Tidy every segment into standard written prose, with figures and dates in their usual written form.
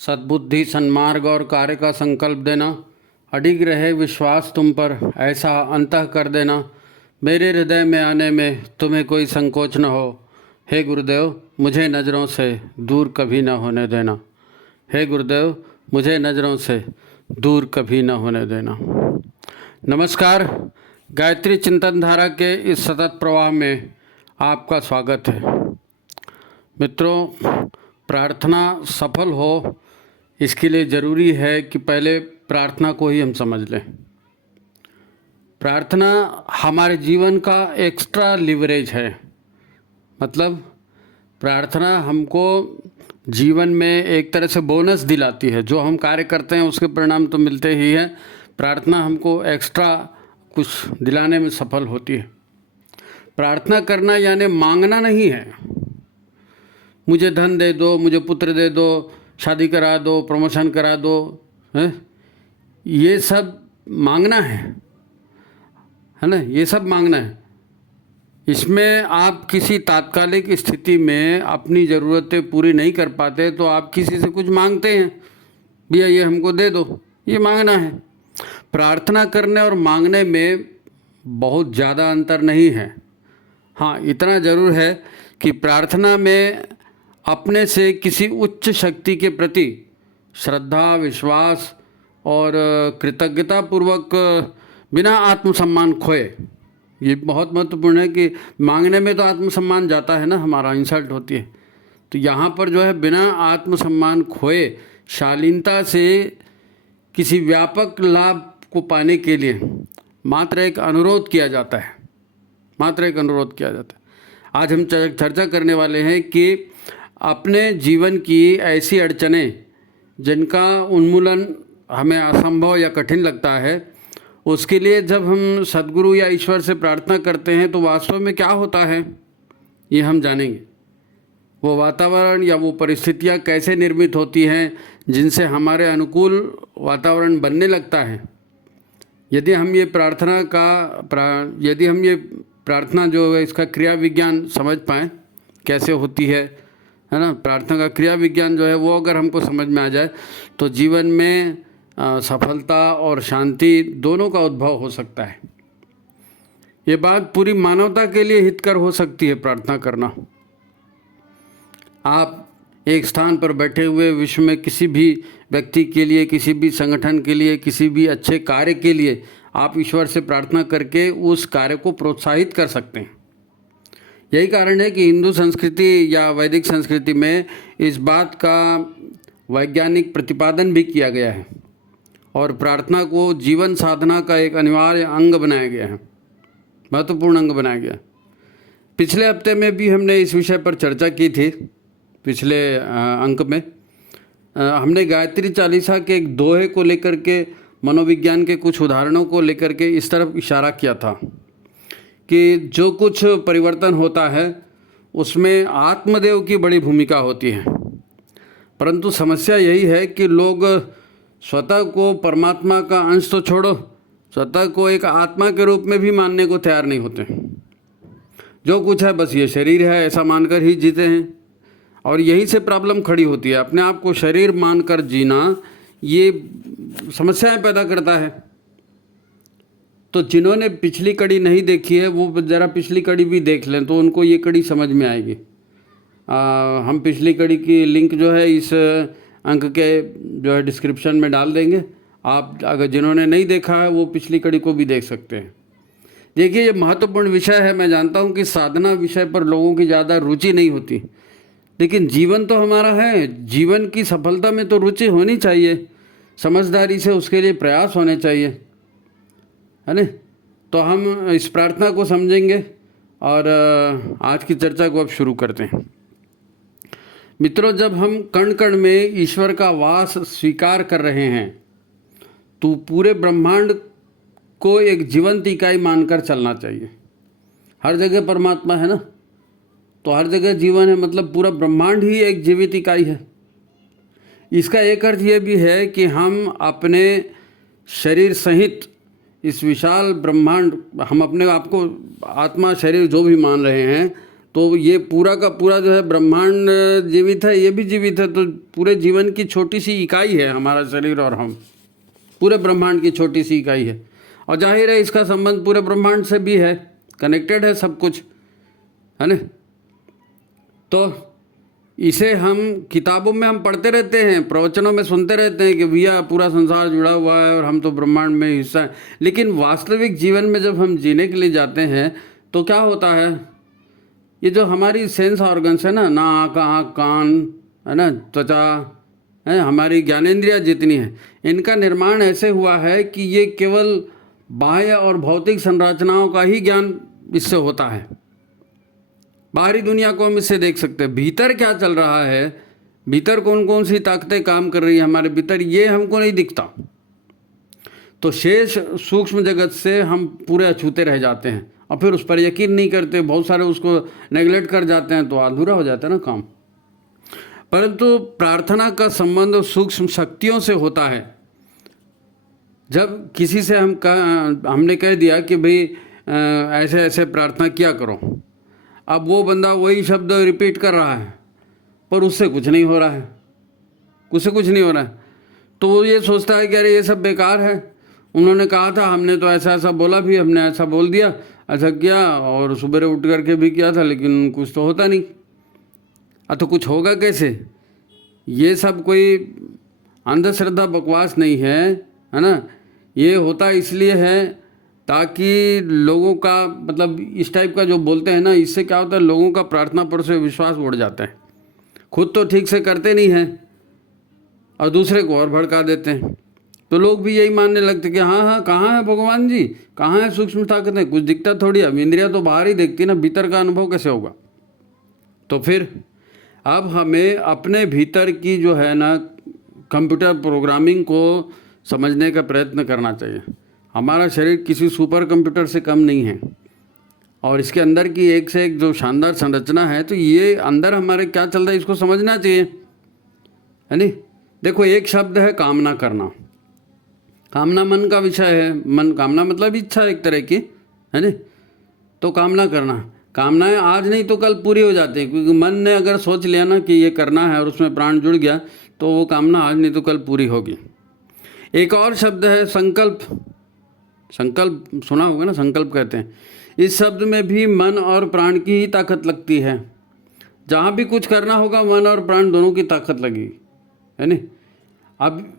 सद्बुद्धि, सन्मार्ग और कार्य का संकल्प देना, अडिग रहे विश्वास तुम पर, ऐसा अंतः कर देना, मेरे हृदय में आने में तुम्हें कोई संकोच न हो। हे गुरुदेव, मुझे नज़रों से दूर कभी न होने देना। हे गुरुदेव, मुझे नज़रों से दूर कभी न होने देना। नमस्कार, गायत्री चिंतन धारा के इस सतत प्रवाह में आपका स्वागत है। मित्रों, प्रार्थना सफल हो इसके लिए ज़रूरी है कि पहले प्रार्थना को ही हम समझ लें। प्रार्थना हमारे जीवन का एक्स्ट्रा लिवरेज है। मतलब प्रार्थना हमको जीवन में एक तरह से बोनस दिलाती है। जो हम कार्य करते हैं उसके परिणाम तो मिलते ही हैं, प्रार्थना हमको एक्स्ट्रा कुछ दिलाने में सफल होती है। प्रार्थना करना यानी मांगना नहीं है, मुझे धन दे दो, मुझे पुत्र दे दो, शादी करा दो, प्रमोशन करा दो, है ये सब मांगना है ना, ये सब मांगना है। इसमें आप किसी तात्कालिक स्थिति में अपनी ज़रूरतें पूरी नहीं कर पाते तो आप किसी से कुछ मांगते हैं, भैया ये हमको दे दो, ये मांगना है। प्रार्थना करने और मांगने में बहुत ज़्यादा अंतर नहीं है। हाँ, इतना ज़रूर है कि प्रार्थना में अपने से किसी उच्च शक्ति के प्रति श्रद्धा, विश्वास और कृतज्ञता पूर्वक बिना आत्मसम्मान खोए, ये बहुत महत्वपूर्ण है कि मांगने में तो आत्मसम्मान जाता है ना, हमारा इंसल्ट होती है। तो यहाँ पर जो है बिना आत्मसम्मान खोए शालीनता से किसी व्यापक लाभ को पाने के लिए मात्र एक अनुरोध किया जाता है, मात्र एक अनुरोध किया जाता है। आज हम चर्चा करने वाले हैं कि अपने जीवन की ऐसी अड़चनें जिनका उन्मूलन हमें असंभव या कठिन लगता है, उसके लिए जब हम सद्गुरु या ईश्वर से प्रार्थना करते हैं तो वास्तव में क्या होता है ये हम जानेंगे। वो वातावरण या वो परिस्थितियाँ कैसे निर्मित होती हैं जिनसे हमारे अनुकूल वातावरण बनने लगता है। यदि हम ये प्रार्थना जो है इसका क्रिया विज्ञान समझ पाएँ कैसे होती है ना, प्रार्थना का क्रिया विज्ञान जो है वो अगर हमको समझ में आ जाए तो जीवन में सफलता और शांति दोनों का उद्भव हो सकता है। ये बात पूरी मानवता के लिए हितकर हो सकती है। प्रार्थना करना, आप एक स्थान पर बैठे हुए विश्व में किसी भी व्यक्ति के लिए, किसी भी संगठन के लिए, किसी भी अच्छे कार्य के लिए आप ईश्वर से प्रार्थना करके उस कार्य को प्रोत्साहित कर सकते हैं। यही कारण है कि हिंदू संस्कृति या वैदिक संस्कृति में इस बात का वैज्ञानिक प्रतिपादन भी किया गया है और प्रार्थना को जीवन साधना का एक अनिवार्य अंग बनाया गया है, महत्वपूर्ण अंग बनाया गया। पिछले हफ्ते में भी हमने इस विषय पर चर्चा की थी। पिछले अंक में हमने गायत्री चालीसा के एक दोहे को लेकर के, मनोविज्ञान के कुछ उदाहरणों को लेकर के इस तरफ इशारा किया था कि जो कुछ परिवर्तन होता है उसमें आत्मदेव की बड़ी भूमिका होती है। परंतु समस्या यही है कि लोग स्वतः को परमात्मा का अंश तो छोड़ो, स्वतः को एक आत्मा के रूप में भी मानने को तैयार नहीं होते। जो कुछ है बस ये शरीर है ऐसा मानकर ही जीते हैं और यहीं से प्रॉब्लम खड़ी होती है। अपने आप को शरीर मानकर जीना ये समस्याएं पैदा करता है। तो जिन्होंने पिछली कड़ी नहीं देखी है वो ज़रा पिछली कड़ी भी देख लें तो उनको ये कड़ी समझ में आएगी। हम पिछली कड़ी की लिंक जो है इस अंक के जो है डिस्क्रिप्शन में डाल देंगे। आप अगर जिन्होंने नहीं देखा है वो पिछली कड़ी को भी देख सकते हैं। देखिए, ये महत्वपूर्ण विषय है। मैं जानता हूँ कि साधना विषय पर लोगों की ज़्यादा रुचि नहीं होती, लेकिन जीवन तो हमारा है। जीवन की सफलता में तो रुचि होनी चाहिए, समझदारी से उसके लिए प्रयास होने चाहिए, है ना। तो हम इस प्रार्थना को समझेंगे और आज की चर्चा को अब शुरू करते हैं। मित्रों, जब हम कण कण में ईश्वर का वास स्वीकार कर रहे हैं तो पूरे ब्रह्मांड को एक जीवंत इकाई मानकर चलना चाहिए। हर जगह परमात्मा है ना, तो हर जगह जीवन है, मतलब पूरा ब्रह्मांड ही एक जीवित इकाई है। इसका एक अर्थ ये भी है कि हम अपने शरीर सहित इस विशाल ब्रह्मांड, हम अपने आप को आत्मा शरीर जो भी मान रहे हैं, तो ये पूरा का पूरा जो है ब्रह्मांड जीवित है, ये भी जीवित है। तो पूरे जीवन की छोटी सी इकाई है हमारा शरीर और हम, पूरे ब्रह्मांड की छोटी सी इकाई है। और जाहिर है इसका संबंध पूरे ब्रह्मांड से भी है, कनेक्टेड है सब कुछ, है ना। तो इसे हम किताबों में हम पढ़ते रहते हैं, प्रवचनों में सुनते रहते हैं कि भैया पूरा संसार जुड़ा हुआ है और हम तो ब्रह्मांड में हिस्सा है। लेकिन वास्तविक जीवन में जब हम जीने के लिए जाते हैं तो क्या होता है, ये जो हमारी सेंस ऑर्गन्स है ना, नाक, आँख, कान, है ना, त्वचा है, हमारी ज्ञानेंद्रिया जितनी है, इनका निर्माण ऐसे हुआ है कि ये केवल बाह्य और भौतिक संरचनाओं का ही ज्ञान इससे होता है। बाहरी दुनिया को हम इससे देख सकते हैं, भीतर क्या चल रहा है, भीतर कौन कौन सी ताकतें काम कर रही है हमारे भीतर, ये हमको नहीं दिखता। तो शेष सूक्ष्म जगत से हम पूरे अछूते रह जाते हैं और फिर उस पर यकीन नहीं करते, बहुत सारे उसको नेगलेक्ट कर जाते हैं, तो अधूरा हो जाता है ना काम। परंतु प्रार्थना का संबंध सूक्ष्म शक्तियों से होता है। जब किसी से हमने कह दिया कि भाई ऐसे ऐसे प्रार्थना किया करो, अब वो बंदा वही शब्द रिपीट कर रहा है पर उससे कुछ नहीं हो रहा है, उससे कुछ नहीं हो रहा है, तो वो ये सोचता है कि अरे ये सब बेकार है, उन्होंने कहा था, हमने तो ऐसा ऐसा बोला भी, हमने ऐसा बोल दिया, ऐसा किया और सुबह उठ करके भी किया था, लेकिन कुछ तो होता नहीं। तो कुछ होगा कैसे? ये सब कोई अंधश्रद्धा बकवास नहीं है, है ना। ये होता इसलिए है ताकि लोगों का मतलब इस टाइप का जो बोलते हैं ना, इससे क्या होता है, लोगों का प्रार्थना पर से विश्वास उड़ जाता है। खुद तो ठीक से करते नहीं हैं और दूसरे को और भड़का देते हैं, तो लोग भी यही मानने लगते कि हाँ हाँ कहाँ है भगवान जी, कहाँ है सूक्ष्म ताकतें, कुछ दिखता थोड़ी। अब इंद्रिया तो बाहर ही देखती ना, भीतर का अनुभव कैसे होगा? तो फिर अब हमें अपने भीतर की जो है ना कंप्यूटर प्रोग्रामिंग को समझने का प्रयत्न करना चाहिए। हमारा शरीर किसी सुपर कंप्यूटर से कम नहीं है और इसके अंदर की एक से एक जो शानदार संरचना है, तो ये अंदर हमारे क्या चल रहा है इसको समझना चाहिए, है नहीं। देखो, एक शब्द है कामना करना। कामना मन का विषय है, मन, कामना मतलब इच्छा एक तरह की, है नहीं। तो कामना करना, कामनाएं आज नहीं तो कल पूरी हो जाती है, क्योंकि मन ने अगर सोच लिया ना कि ये करना है और उसमें प्राण जुड़ गया तो वो कामना आज नहीं तो कल पूरी होगी। एक और शब्द है संकल्प। संकल्प सुना होगा ना, संकल्प कहते हैं। इस शब्द में भी मन और प्राण की ही ताकत लगती है। जहाँ भी कुछ करना होगा मन और प्राण दोनों की ताकत लगेगी, है नहीं। अब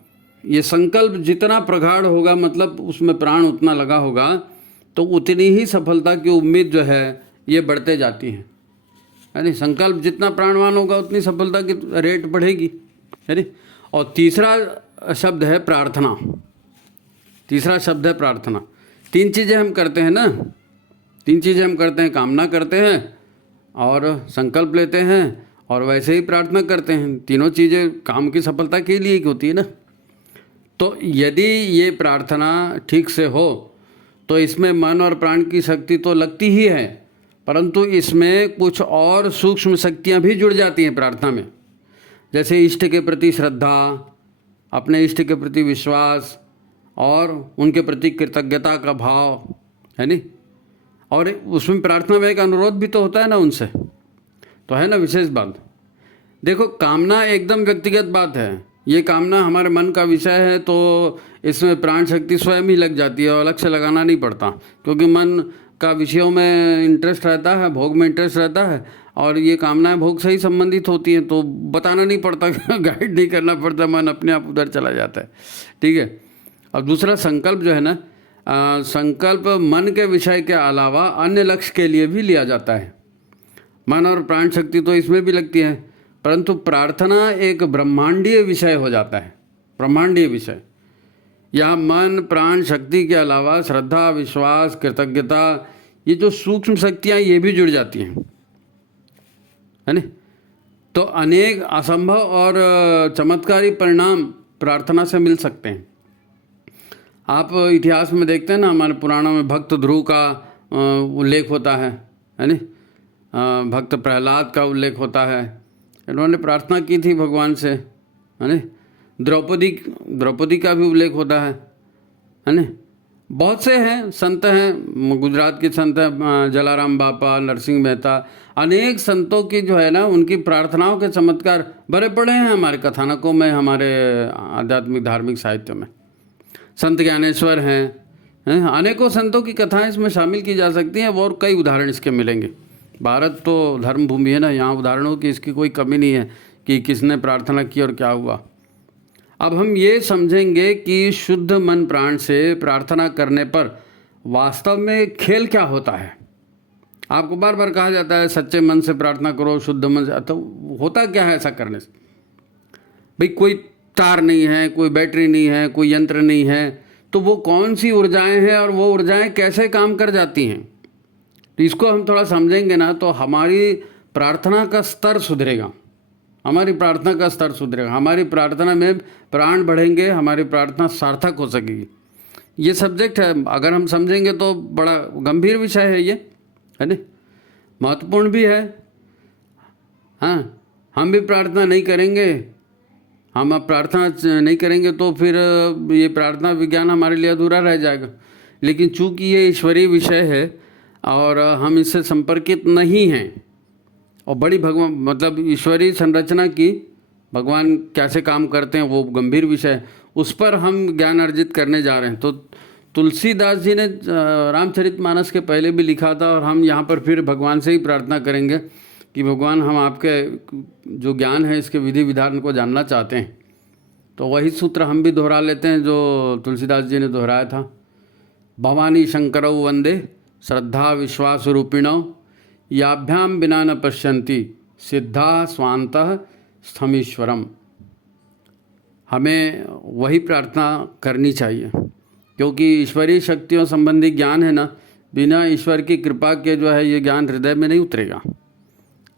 ये संकल्प जितना प्रगाढ़ होगा, मतलब उसमें प्राण उतना लगा होगा, तो उतनी ही सफलता की उम्मीद जो है ये बढ़ते जाती है नहीं। संकल्प जितना प्राणवान होगा उतनी सफलता की रेट बढ़ेगी, है नहीं। और तीसरा शब्द है प्रार्थना। तीसरा शब्द है प्रार्थना। तीन चीज़ें हम करते हैं ना, तीन चीज़ें हम करते हैं, कामना करते हैं और संकल्प लेते हैं और वैसे ही प्रार्थना करते हैं। तीनों चीज़ें काम की सफलता के लिए होती है ना। तो यदि ये प्रार्थना ठीक से हो तो इसमें मन और प्राण की शक्ति तो लगती ही है, परंतु इसमें कुछ और सूक्ष्म शक्तियाँ भी जुड़ जाती हैं प्रार्थना में, जैसे इष्ट के प्रति श्रद्धा, अपने इष्ट के प्रति विश्वास और उनके प्रति कृतज्ञता का भाव, है नहीं। और उसमें प्रार्थना में एक अनुरोध भी तो होता है ना उनसे, तो है ना विशेष बात। देखो, कामना एकदम व्यक्तिगत बात है, ये कामना हमारे मन का विषय है, तो इसमें प्राण शक्ति स्वयं ही लग जाती है और अलग से लगाना नहीं पड़ता, क्योंकि मन का विषयों में इंटरेस्ट रहता है, भोग में इंटरेस्ट रहता है, और ये कामनाएं भोग से ही संबंधित होती हैं, तो बताना नहीं पड़ता, गाइड नहीं करना पड़ता, मन अपने आप उधर चला जाता है, ठीक है। और दूसरा संकल्प जो है ना, संकल्प मन के विषय के अलावा अन्य लक्ष्य के लिए भी लिया जाता है। मन और प्राण शक्ति तो इसमें भी लगती है, परंतु प्रार्थना एक ब्रह्मांडीय विषय हो जाता है, ब्रह्मांडीय विषय। यहाँ मन प्राण शक्ति के अलावा श्रद्धा, विश्वास, कृतज्ञता, ये जो सूक्ष्म शक्तियाँ ये भी जुड़ जाती हैं, है ना। तो अनेक असंभव और चमत्कारी परिणाम प्रार्थना से मिल सकते हैं। आप इतिहास में देखते हैं ना, हमारे पुराणों में भक्त ध्रुव का उल्लेख होता है ना, भक्त प्रहलाद का उल्लेख होता है। इन्होंने प्रार्थना की थी भगवान से, है ना। द्रौपदी का भी उल्लेख होता है ना। बहुत से हैं संत हैं, गुजरात के संत हैं जलाराम बापा, नरसिंह मेहता, अनेक संतों की जो है ना उनकी प्रार्थनाओं के चमत्कार भरे पड़े हैं हमारे कथानकों में, हमारे आध्यात्मिक धार्मिक साहित्य में। संत ज्ञानेश्वर हैं, अनेकों संतों की कथाएं इसमें शामिल की जा सकती हैं और कई उदाहरण इसके मिलेंगे। भारत तो धर्म भूमि है ना, यहाँ उदाहरणों की इसकी कोई कमी नहीं है कि किसने प्रार्थना की और क्या हुआ। अब हम ये समझेंगे कि शुद्ध मन प्राण से प्रार्थना करने पर वास्तव में खेल क्या होता है। आपको बार बार कहा जाता है सच्चे मन से प्रार्थना करो, शुद्ध मन से, तो होता क्या है ऐसा करने से? भाई कोई तार नहीं है, कोई बैटरी नहीं है, कोई यंत्र नहीं है, तो वो कौन सी ऊर्जाएं हैं और वो ऊर्जाएं कैसे काम कर जाती हैं, तो इसको हम थोड़ा समझेंगे ना तो हमारी प्रार्थना का स्तर सुधरेगा, हमारी प्रार्थना का स्तर सुधरेगा, हमारी प्रार्थना में प्राण बढ़ेंगे, हमारी प्रार्थना सार्थक हो सकेगी। ये सब्जेक्ट है, अगर हम समझेंगे तो बड़ा गंभीर विषय है ये, है ना, महत्वपूर्ण भी है। हाँ, हम भी प्रार्थना नहीं करेंगे, हम अब प्रार्थना नहीं करेंगे तो फिर ये प्रार्थना विज्ञान हमारे लिए अधूरा रह जाएगा। लेकिन चूंकि ये ईश्वरीय विषय है और हम इससे संपर्कित नहीं हैं और बड़ी भगवान मतलब ईश्वरीय संरचना की, भगवान कैसे काम करते हैं वो गंभीर विषय है, उस पर हम ज्ञान अर्जित करने जा रहे हैं। तो तुलसीदास जी ने रामचरितमानस के पहले भी लिखा था और हम यहाँ पर फिर भगवान से ही प्रार्थना करेंगे कि भगवान हम आपके जो ज्ञान है इसके विधि विधान को जानना चाहते हैं। तो वही सूत्र हम भी दोहरा लेते हैं जो तुलसीदास जी ने दोहराया था। भवानी शंकरौ वंदे श्रद्धा विश्वास रूपिणौ याभ्याम बिना न पश्यन्ति सिद्धा स्वान्तः स्थमीश्वरम। हमें वही प्रार्थना करनी चाहिए क्योंकि ईश्वरीय शक्तियों संबंधी ज्ञान है ना, बिना ईश्वर की कृपा के जो है ये ज्ञान हृदय में नहीं उतरेगा।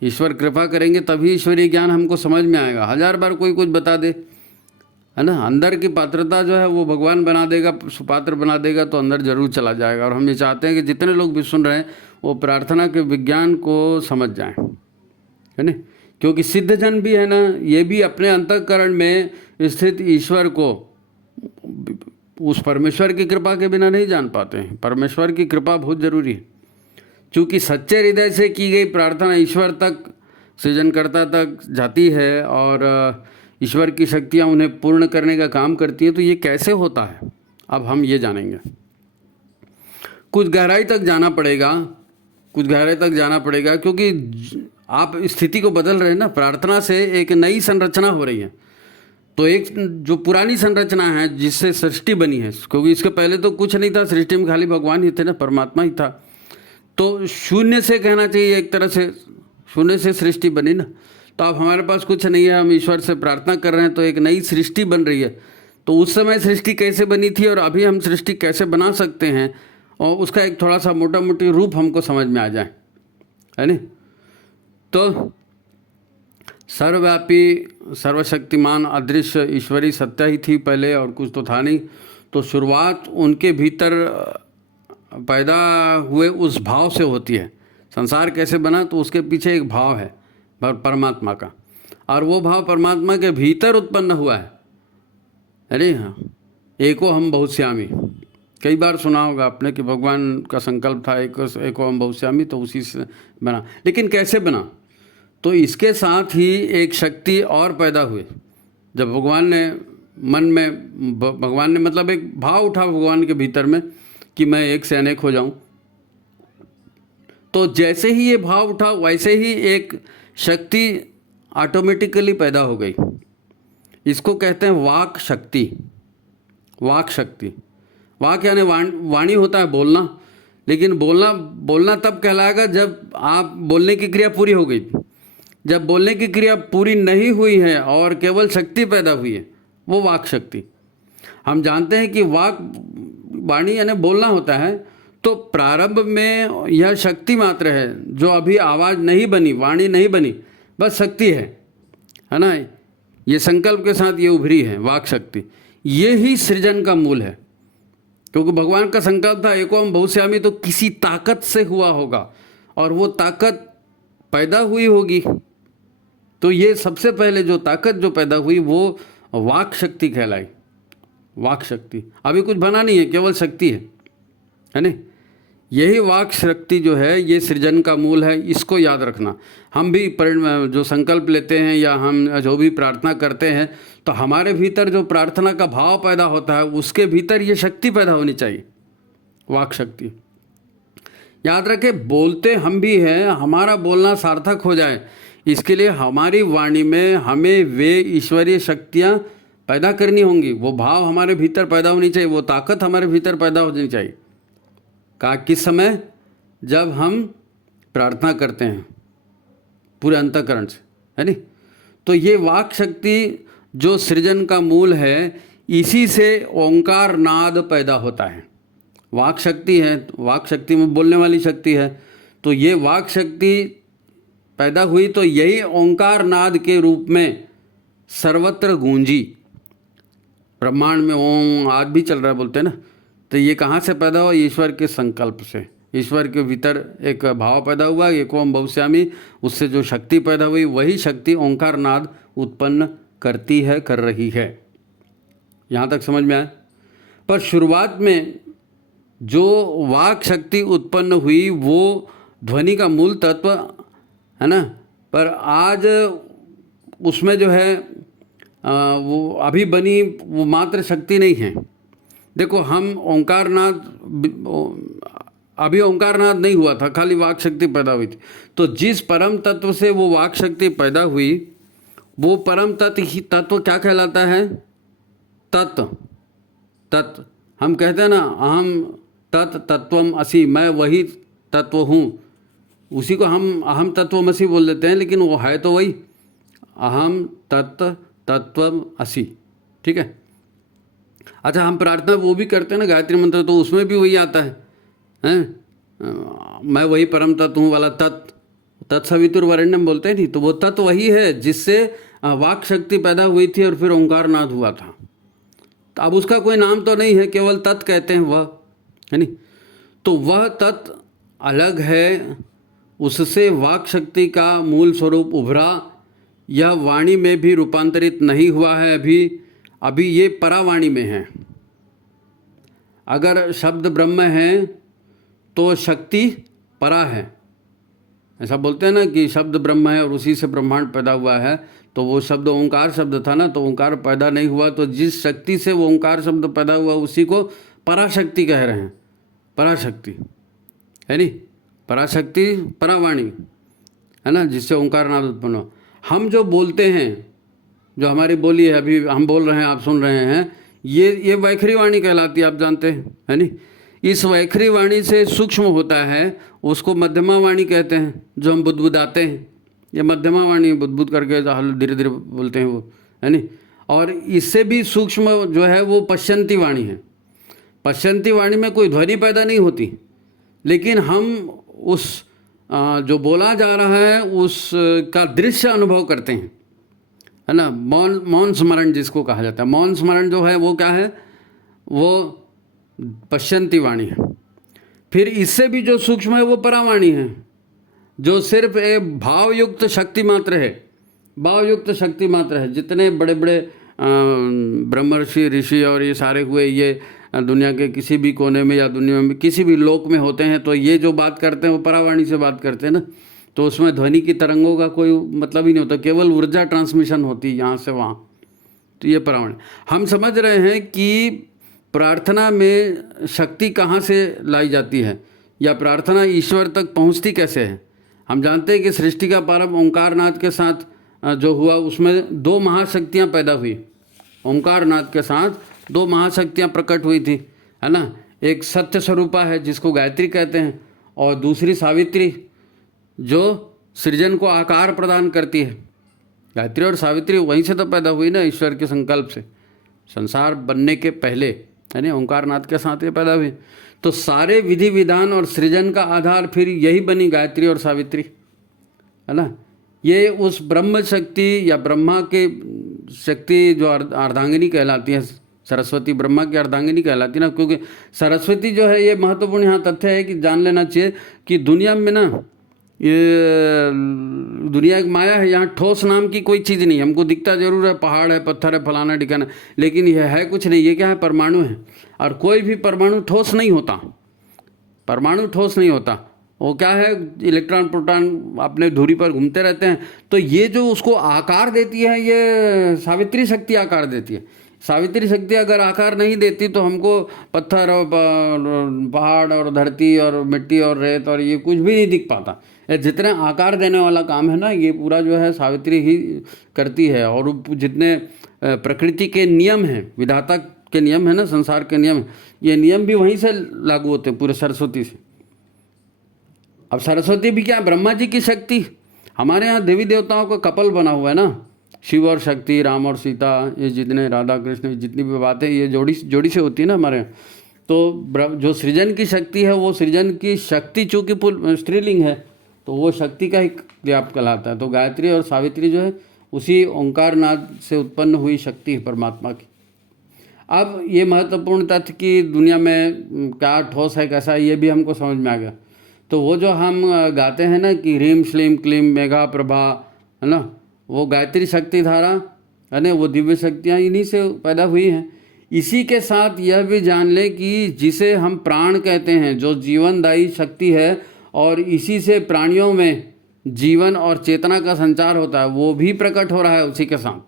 ईश्वर कृपा करेंगे तभी ईश्वरीय ज्ञान हमको समझ में आएगा। हजार बार कोई कुछ बता दे, है ना, अंदर की पात्रता जो है वो भगवान बना देगा, सुपात्र बना देगा तो अंदर जरूर चला जाएगा। और हम ये चाहते हैं कि जितने लोग भी सुन रहे हैं वो प्रार्थना के विज्ञान को समझ जाएं, है ना, क्योंकि सिद्ध जन भी है ना, ये भी अपने अंतःकरण में स्थित ईश्वर को उस परमेश्वर की कृपा के बिना नहीं जान पाते हैं। परमेश्वर की कृपा बहुत जरूरी है। चूँकि सच्चे हृदय से की गई प्रार्थना ईश्वर तक, सृजनकर्ता तक जाती है और ईश्वर की शक्तियाँ उन्हें पूर्ण करने का काम करती हैं। तो ये कैसे होता है अब हम ये जानेंगे। कुछ गहराई तक जाना पड़ेगा, कुछ गहराई तक जाना पड़ेगा क्योंकि आप स्थिति को बदल रहे हैं ना। प्रार्थना से एक नई संरचना हो रही है। तो एक जो पुरानी संरचना है जिससे सृष्टि बनी है, क्योंकि इसके पहले तो कुछ नहीं था, सृष्टि में खाली भगवान ही थे ना, परमात्मा ही था। तो शून्य से कहना चाहिए, एक तरह से शून्य से सृष्टि बनी ना। तो अब हमारे पास कुछ नहीं है, हम ईश्वर से प्रार्थना कर रहे हैं तो एक नई सृष्टि बन रही है। तो उस समय सृष्टि कैसे बनी थी और अभी हम सृष्टि कैसे बना सकते हैं और उसका एक थोड़ा सा मोटा मोटी रूप हमको समझ में आ जाए, है ना। तो सर्वव्यापी सर्वशक्तिमान अदृश्य ईश्वरी सत्ता ही थी पहले और कुछ तो था नहीं। तो शुरुआत उनके भीतर पैदा हुए उस भाव से होती है। संसार कैसे बना तो उसके पीछे एक भाव है परमात्मा का, और वो भाव परमात्मा के भीतर उत्पन्न हुआ है। अरे हाँ, एको हम बहुश्यामी, कई बार सुना होगा आपने कि भगवान का संकल्प था एको हम बहुश्यामी, तो उसी से बना। लेकिन कैसे बना? तो इसके साथ ही एक शक्ति और पैदा हुई। जब भगवान ने मन में, भगवान ने मतलब एक भाव उठा भगवान के भीतर में कि मैं एक से अनेक हो जाऊं, तो जैसे ही ये भाव उठा वैसे ही एक शक्ति ऑटोमेटिकली पैदा हो गई। इसको कहते हैं वाक शक्ति। वाक शक्ति, वाक यानी वाणी होता है बोलना, लेकिन बोलना तब कहलाएगा जब आप बोलने की क्रिया पूरी हो गई। जब बोलने की क्रिया पूरी नहीं हुई है और केवल शक्ति पैदा हुई है, वो वाक शक्ति। हम जानते हैं कि वाक वाणी यानी बोलना होता है, तो प्रारंभ में यह शक्ति मात्र है जो अभी आवाज़ नहीं बनी, वाणी नहीं बनी, बस शक्ति है ना। ये संकल्प के साथ ये उभरी है वाक शक्ति। ये ही सृजन का मूल है, क्योंकि भगवान का संकल्प था एको हम बहुश्यामी, तो किसी ताकत से हुआ होगा और वो ताकत पैदा हुई होगी। तो ये सबसे पहले जो ताकत जो पैदा हुई वो वाक शक्ति कहलाई। वाक शक्ति, अभी कुछ बना नहीं है, केवल शक्ति है। है ना। यही वाक शक्ति जो है ये सृजन का मूल है, इसको याद रखना। हम भी जो संकल्प लेते हैं या हम जो भी प्रार्थना करते हैं तो हमारे भीतर जो प्रार्थना का भाव पैदा होता है उसके भीतर ये शक्ति पैदा होनी चाहिए, वाक शक्ति। याद रखें, बोलते हम भी हैं, हमारा बोलना सार्थक हो जाए इसके लिए हमारी वाणी में हमें वे ईश्वरीय शक्तियाँ पैदा करनी होंगी, वो भाव हमारे भीतर पैदा होनी चाहिए, वो ताकत हमारे भीतर पैदा होनी चाहिए। कहा किस समय? जब हम प्रार्थना करते हैं पूरे अंतःकरण से, है नी। तो ये वाक शक्ति जो सृजन का मूल है, इसी से ओंकार नाद पैदा होता है। वाक शक्ति है, वाक शक्ति में बोलने वाली शक्ति है, तो ये वाक शक्ति पैदा हुई तो यही ओंकार नाद के रूप में सर्वत्र गूंजी। ब्रह्मांड में ओम आज भी चल रहा है, बोलते हैं ना। तो ये कहाँ से पैदा हुआ? ईश्वर के संकल्प से। ईश्वर के भीतर एक भाव पैदा हुआ, एक ओम बहुश्यामी, उससे जो शक्ति पैदा हुई वही शक्ति ओंकार नाद उत्पन्न करती है, कर रही है। यहाँ तक समझ में आया? पर शुरुआत में जो वाक शक्ति उत्पन्न हुई वो ध्वनि का मूल तत्व है ना, पर आज उसमें जो है वो अभी बनी वो मात्र शक्ति नहीं है। देखो, हम ओंकारनाद, अभी ओंकारनाद नहीं हुआ था, खाली वाक शक्ति पैदा हुई थी। तो जिस परम तत्व से वो वाक शक्ति पैदा हुई वो परम तत्व क्या कहलाता है? तत्व। हम कहते हैं ना, अहम तत्वम असि, मैं वही तत्व हूँ, उसी को हम अहम तत्वमसि बोल देते हैं, लेकिन वो है तो वही अहम तत्वम असि। ठीक है। अच्छा, हम प्रार्थना वो भी करते हैं ना, गायत्री मंत्र, तो उसमें भी वही आता है, मैं वही परम तत्व हूँ वाला तत्सवितुर्वरेण्यम बोलते हैं नहीं, तो वो तत्व वही है जिससे वाक शक्ति पैदा हुई थी और फिर ओंकारनाद हुआ था। तो अब उसका कोई नाम तो नहीं है, केवल तत्व कहते हैं, वह है नहीं। तो वह तत्व अलग है, उससे वाक शक्ति का मूल स्वरूप उभरा। यह वाणी में भी रूपांतरित नहीं हुआ है अभी ये परावाणी में है। अगर शब्द ब्रह्म है तो शक्ति परा है, ऐसा बोलते हैं ना कि शब्द ब्रह्म है और उसी से ब्रह्मांड पैदा हुआ है। तो वो शब्द ओंकार शब्द था ना, तो ओंकार पैदा नहीं हुआ, तो जिस शक्ति से वो ओंकार शब्द पैदा हुआ उसी को पराशक्ति कह रहे हैं। पराशक्ति है नी, पराशक्ति परावाणी है ना, जिससे ओंकार नाद उत्पन्न हो। हम जो बोलते हैं, जो हमारी बोली है, अभी हम बोल रहे हैं, आप सुन रहे हैं, ये वैखरी वाणी कहलाती है, आप जानते हैं, है नी। इस वैखरी वाणी से सूक्ष्म होता है, उसको मध्यमा वाणी कहते हैं, जो हम बुदबुदाते हैं। ये मध्यमा वाणी, बुदबुद करके धीरे धीरे बोलते हैं वो, है नी। और इससे भी सूक्ष्म जो है वो पश्यंती वाणी है। पश्यंती वाणी में कोई ध्वनि पैदा नहीं होती, लेकिन हम उस जो बोला जा रहा है उसका दृश्य अनुभव करते हैं, है ना। मौन स्मरण जिसको कहा जाता है, मौन स्मरण जो है वो क्या है? वो पश्यंती वाणी है। फिर इससे भी जो सूक्ष्म है वो परावाणी है, जो सिर्फ एक भावयुक्त शक्ति मात्र है, भावयुक्त शक्ति मात्र है। जितने बड़े बड़े ब्रह्मर्षि ऋषि और ये सारे हुए, ये दुनिया के किसी भी कोने में या दुनिया में किसी भी लोक में होते हैं, तो ये जो बात करते हैं वो परावाणी से बात करते हैं ना। तो उसमें ध्वनि की तरंगों का कोई मतलब ही नहीं होता, केवल ऊर्जा ट्रांसमिशन होती है यहाँ से वहाँ। तो ये परावाणी। हम समझ रहे हैं कि प्रार्थना में शक्ति कहाँ से लाई जाती है, या प्रार्थना ईश्वर तक पहुँचती कैसे है। हम जानते हैं कि सृष्टि का प्रारंभ ओंकारनाद के साथ जो हुआ उसमें दो महाशक्तियाँ पैदा हुई। ओंकारनाद के साथ दो महाशक्तियाँ प्रकट हुई थी, है ना। एक सत्य स्वरूपा है जिसको गायत्री कहते हैं, और दूसरी सावित्री जो सृजन को आकार प्रदान करती है। गायत्री और सावित्री वहीं से तो पैदा हुई ना, ईश्वर के संकल्प से, संसार बनने के पहले, है ना। ओंकारनाद के साथ ये पैदा हुई। तो सारे विधि विधान और सृजन का आधार फिर यही बनी, गायत्री और सावित्री, है ना। ये उस ब्रह्म शक्ति या ब्रह्मा के शक्ति जो अर्धांगिनी कहलाती है, सरस्वती ब्रह्मा की अर्धांगिनी कहलाती है ना। क्योंकि सरस्वती जो है, ये महत्वपूर्ण यहाँ तथ्य है कि जान लेना चाहिए कि दुनिया में ना, ये दुनिया एक माया है, यहाँ ठोस नाम की कोई चीज़ नहीं। हमको दिखता जरूर है, पहाड़ है, पत्थर है, फलाना ठिकाना, लेकिन यह है कुछ नहीं। ये क्या है? परमाणु है, और कोई भी परमाणु ठोस नहीं होता। परमाणु ठोस नहीं होता, वो क्या है, इलेक्ट्रॉन प्रोटॉन अपने धुरी पर घूमते रहते हैं। तो ये जो उसको आकार देती है, ये सावित्री शक्ति आकार देती है। सावित्री शक्ति अगर आकार नहीं देती तो हमको पत्थर और पहाड़ और धरती और मिट्टी और रेत और ये कुछ भी नहीं दिख पाता। ये जितने आकार देने वाला काम है ना, ये पूरा जो है सावित्री ही करती है। और जितने प्रकृति के नियम हैं, विधाता के नियम है ना, संसार के नियम, ये नियम भी वहीं से लागू होते हैं, पूरे सरस्वती से। अब सरस्वती भी क्या, ब्रह्मा जी की शक्ति। हमारे यहाँ देवी देवताओं का कपल बना हुआ है ना, शिव और शक्ति, राम और सीता, ये जितने राधा कृष्ण, जितनी भी बातें ये जोड़ी से होती है ना हमारे यहाँ। तो जो सृजन की शक्ति है, वो सृजन की शक्ति चूँकि स्त्रीलिंग है, तो वो शक्ति का ही व्याप कहलाता है। तो गायत्री और सावित्री जो है उसी ओंकार नाद से उत्पन्न हुई शक्ति है परमात्मा की। अब ये महत्वपूर्ण तथ्य कि दुनिया में क्या ठोस है कैसा है, ये भी हमको समझ में आ गया। तो वो जो हम गाते हैं ना कि ह्रीम श्लीम क्लीम मेघा प्रभा, है ना, वो गायत्री शक्ति धारा है ना, वो दिव्य शक्तियाँ इन्हीं से पैदा हुई हैं। इसी के साथ यह भी जान ले कि जिसे हम प्राण कहते हैं, जो जीवनदायी शक्ति है, और इसी से प्राणियों में जीवन और चेतना का संचार होता है, वो भी प्रकट हो रहा है उसी के साथ,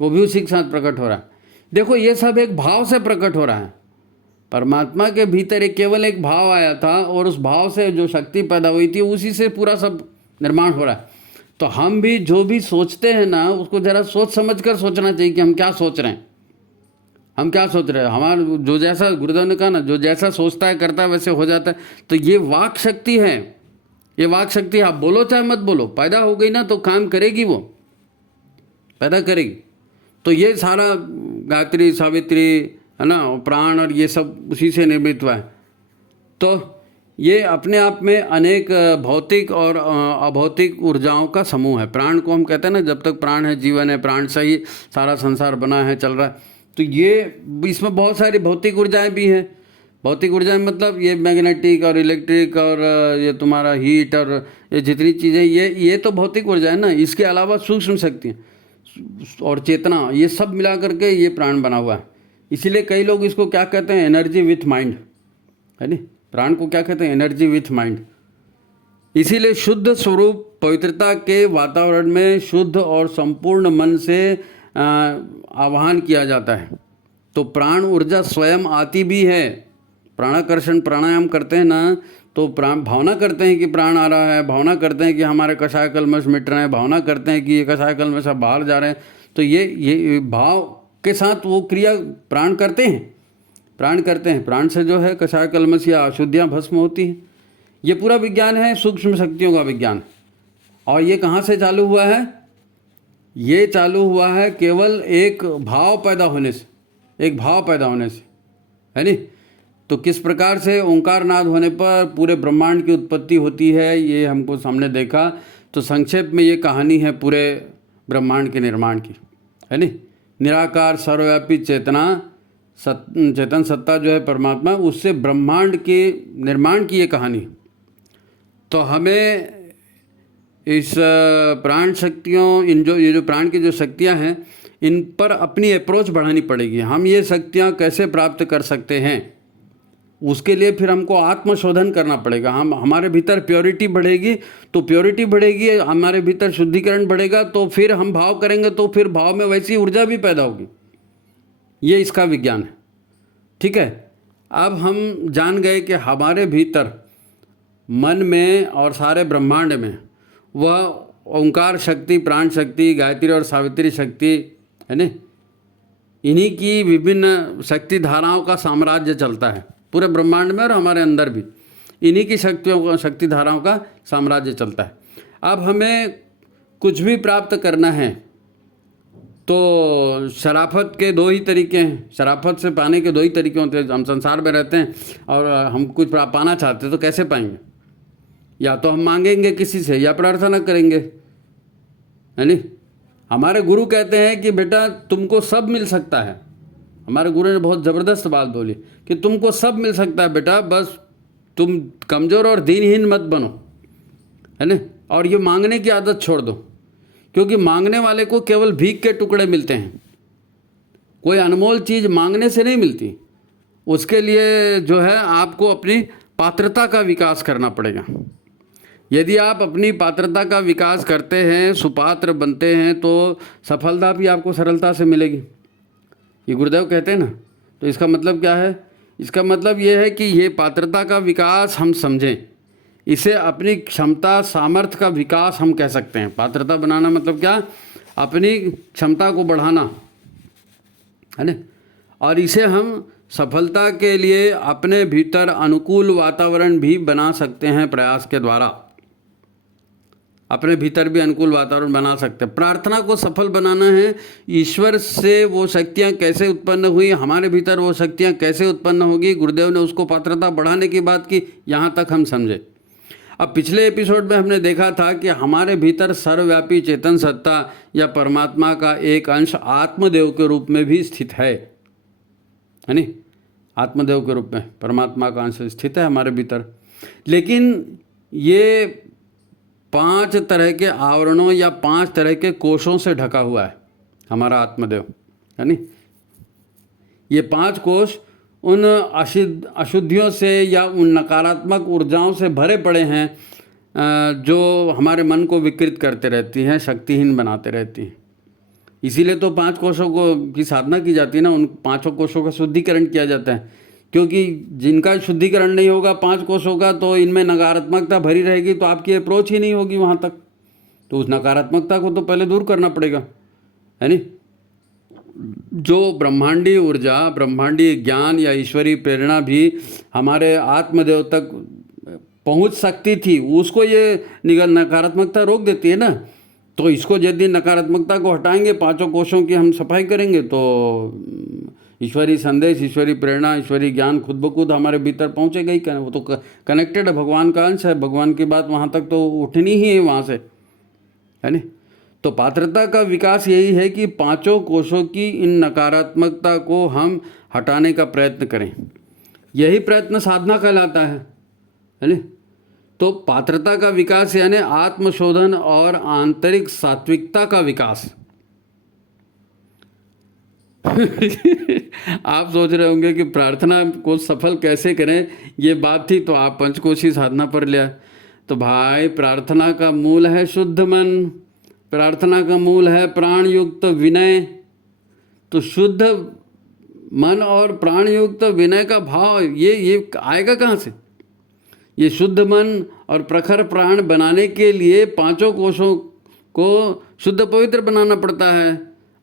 वो भी उसी के साथ प्रकट हो रहा है। देखो ये सब एक भाव से प्रकट हो रहा है। परमात्मा के भीतर एक केवल एक भाव आया था, और उस भाव से जो शक्ति पैदा हुई थी उसी से पूरा सब निर्माण हो रहा है। तो हम भी जो भी सोचते हैं ना, उसको ज़रा सोच समझ कर सोचना चाहिए कि हम क्या सोच रहे हैं, हम क्या सोच रहे हैं। हमारा जो जैसा गुरुदेव ने कहा ना, जो जैसा सोचता है करता है वैसे हो जाता है। तो ये वाक शक्ति है, ये वाक शक्ति, आप बोलो चाहे मत बोलो, पैदा हो गई ना तो काम करेगी, वो पैदा करेगी। तो ये सारा गायत्री सावित्री है ना, प्राण और ये सब उसी से निर्मित हुआ है। तो ये अपने आप में अनेक भौतिक और अभौतिक ऊर्जाओं का समूह है। प्राण को हम कहते हैं ना, जब तक प्राण है जीवन है, प्राण से ही सारा संसार बना है, चल रहा है। तो ये इसमें बहुत सारी भौतिक ऊर्जाएं भी हैं। भौतिक ऊर्जाएं मतलब ये मैग्नेटिक और इलेक्ट्रिक और ये तुम्हारा हीट और ये जितनी चीज़ें, ये तो भौतिक ऊर्जा है ना। इसके अलावा सूक्ष्म शक्तियाँ और चेतना, ये सब मिला करके ये प्राण बना हुआ है। इसीलिए कई लोग इसको क्या कहते हैं, एनर्जी विथ माइंड, है नी, प्राण को क्या कहते हैं, एनर्जी विथ माइंड। इसीलिए शुद्ध स्वरूप पवित्रता के वातावरण में शुद्ध और संपूर्ण मन से आह्वान किया जाता है। तो प्राण ऊर्जा स्वयं आती भी है। प्राणाकर्षण प्राणायाम करते हैं ना, तो प्राण भावना करते हैं कि प्राण आ रहा है, भावना करते हैं कि हमारे कषाय कल्मश मिट रहे हैं, भावना करते हैं कि ये कषाय कल्मश सब बाहर जा रहे हैं। तो ये भाव के साथ वो क्रिया प्राण करते हैं, प्राण करते हैं। प्राण से जो है कषाय कल्मश या अशुद्धियाँ भस्म होती हैं। ये पूरा विज्ञान है, सूक्ष्म शक्तियों का विज्ञान। और ये कहाँ से चालू हुआ है, ये चालू हुआ है केवल एक भाव पैदा होने से, एक भाव पैदा होने से, है नी। तो किस प्रकार से ओंकार नाद होने पर पूरे ब्रह्मांड की उत्पत्ति होती है, ये हमको सामने देखा। तो संक्षेप में ये कहानी है पूरे ब्रह्मांड के निर्माण की, है नी। निराकार सर्वव्यापी चेतना चेतन सत्ता जो है परमात्मा, उससे ब्रह्मांड के निर्माण की ये कहानी। तो हमें इस प्राण शक्तियों, ये जो प्राण की जो शक्तियां हैं, इन पर अपनी अप्रोच बढ़ानी पड़ेगी। हम ये शक्तियां कैसे प्राप्त कर सकते हैं, उसके लिए फिर हमको आत्मशोधन करना पड़ेगा। हमारे भीतर प्योरिटी बढ़ेगी, तो प्योरिटी बढ़ेगी, हमारे भीतर शुद्धिकरण बढ़ेगा, तो फिर हम भाव करेंगे, तो फिर भाव में वैसी ऊर्जा भी पैदा होगी। ये इसका विज्ञान है, ठीक है। अब हम जान गए कि हमारे भीतर मन में और सारे ब्रह्मांड में वह ओंकार शक्ति, प्राण शक्ति, गायत्री और सावित्री शक्ति, है ना, इन्हीं की विभिन्न शक्ति धाराओं का साम्राज्य चलता है पूरे ब्रह्मांड में, और हमारे अंदर भी इन्हीं की शक्ति धाराओं का साम्राज्य चलता है। अब हमें कुछ भी प्राप्त करना है तो शराफत के दो ही तरीके हैं, शराफत से पाने के दो ही तरीके होते हैं। हम संसार में रहते हैं और हम कुछ पाना चाहते हैं तो कैसे पाएंगे, या तो हम मांगेंगे किसी से या प्रार्थना करेंगे, है नी। हमारे गुरु कहते हैं कि बेटा तुमको सब मिल सकता है। हमारे गुरु ने बहुत ज़बरदस्त बात बोली कि तुमको सब मिल सकता है बेटा, बस तुम कमज़ोर और दीनहीन मत बनो, है ना। और ये मांगने की आदत छोड़ दो, क्योंकि मांगने वाले को केवल भीख के टुकड़े मिलते हैं। कोई अनमोल चीज़ मांगने से नहीं मिलती, उसके लिए जो है आपको अपनी पात्रता का विकास करना पड़ेगा। यदि आप अपनी पात्रता का विकास करते हैं, सुपात्र बनते हैं, तो सफलता भी आपको सरलता से मिलेगी। ये गुरुदेव कहते हैं ना। तो इसका मतलब क्या है? इसका मतलब ये है कि ये पात्रता का विकास हम समझें, इसे अपनी क्षमता सामर्थ्य का विकास हम कह सकते हैं। पात्रता बनाना मतलब क्या? अपनी क्षमता को बढ़ाना, है ना। और इसे हम सफलता के लिए अपने भीतर अनुकूल वातावरण भी बना सकते हैं। प्रयास के द्वारा अपने भीतर भी अनुकूल वातावरण बना सकते हैं। प्रार्थना को सफल बनाना है। ईश्वर से वो शक्तियाँ कैसे उत्पन्न हुई, हमारे भीतर वो शक्तियाँ कैसे उत्पन्न होगी, गुरुदेव ने उसको पात्रता बढ़ाने की बात की। यहाँ तक हम समझे। अब पिछले एपिसोड में हमने देखा था कि हमारे भीतर सर्वव्यापी चेतन सत्ता या परमात्मा का एक अंश आत्मदेव के रूप में भी स्थित है नहीं? आत्मदेव के रूप में परमात्मा का अंश स्थित है हमारे भीतर। लेकिन ये 5 तरह के आवरणों या 5 तरह के कोशों से ढका हुआ है हमारा आत्मदेव, है नहीं? ये 5 कोश उन अशुद्धियों से या उन नकारात्मक ऊर्जाओं से भरे पड़े हैं जो हमारे मन को विकृत करते रहती हैं, शक्तिहीन बनाते रहती हैं। इसीलिए तो 5 कोशों की साधना की जाती है ना। उन 5 कोशों का शुद्धिकरण किया जाता है, क्योंकि जिनका शुद्धिकरण नहीं होगा 5 कोशों का, तो इनमें नकारात्मकता भरी रहेगी, तो आपकी अप्रोच ही नहीं होगी वहाँ तक। तो उस नकारात्मकता को तो पहले दूर करना पड़ेगा, है नहीं? जो ब्रह्मांडीय ऊर्जा, ब्रह्मांडीय ज्ञान या ईश्वरीय प्रेरणा भी हमारे आत्मदेव तक पहुंच सकती थी, उसको ये नकारात्मकता रोक देती है ना। तो इसको यदि नकारात्मकता को हटाएंगे, 5 कोशों की हम सफाई करेंगे, तो ईश्वरीय संदेश, ईश्वरीय प्रेरणा, ईश्वरीय ज्ञान खुद ब खुद हमारे भीतर पहुँचेगा ही। वो तो कनेक्टेड है, भगवान का अंश है। भगवान की बात वहाँ तक तो उठनी ही है वहाँ से, है नहीं? तो पात्रता का विकास यही है कि 5 कोशों की इन नकारात्मकता को हम हटाने का प्रयत्न करें। यही प्रयत्न साधना कहलाता है नहीं? तो पात्रता का विकास यानी आत्मशोधन और आंतरिक सात्विकता का विकास। आप सोच रहे होंगे कि प्रार्थना को सफल कैसे करें, ये बात थी तो आप पंचकोशी साधना पर लिया। तो भाई, प्रार्थना का मूल है शुद्ध मन, प्रार्थना का मूल है प्राण युक्त विनय। तो शुद्ध मन और प्राण युक्त विनय का भाव ये आएगा कहाँ से? ये शुद्ध मन और प्रखर प्राण बनाने के लिए 5 कोशों को शुद्ध पवित्र बनाना पड़ता है।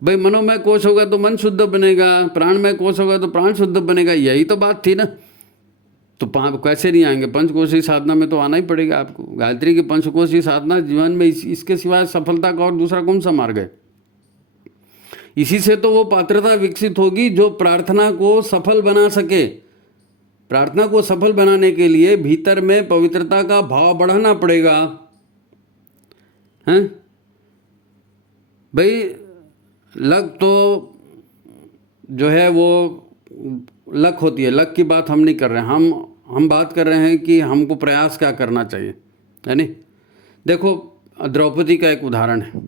भाई, मनोमय कोश होगा तो मन शुद्ध बनेगा, प्राणमय कोश होगा तो प्राण शुद्ध बनेगा। यही तो बात थी ना। तो कैसे नहीं आएंगे? पंचकोशी साधना में तो आना ही पड़ेगा आपको। गायत्री की पंचकोशी साधना जीवन में इसके सिवाय सफलता का और दूसरा कौन सा मार्ग है? इसी से तो वो पात्रता विकसित होगी जो प्रार्थना को सफल बना सके। प्रार्थना को सफल बनाने के लिए भीतर में पवित्रता का भाव बढ़ाना पड़ेगा, हैं भाई। लक तो जो है वो लक होती है, लक की बात हम नहीं कर रहे हैं। हम बात कर रहे हैं कि हमको प्रयास क्या करना चाहिए, है नहीं? देखो, द्रौपदी का एक उदाहरण है।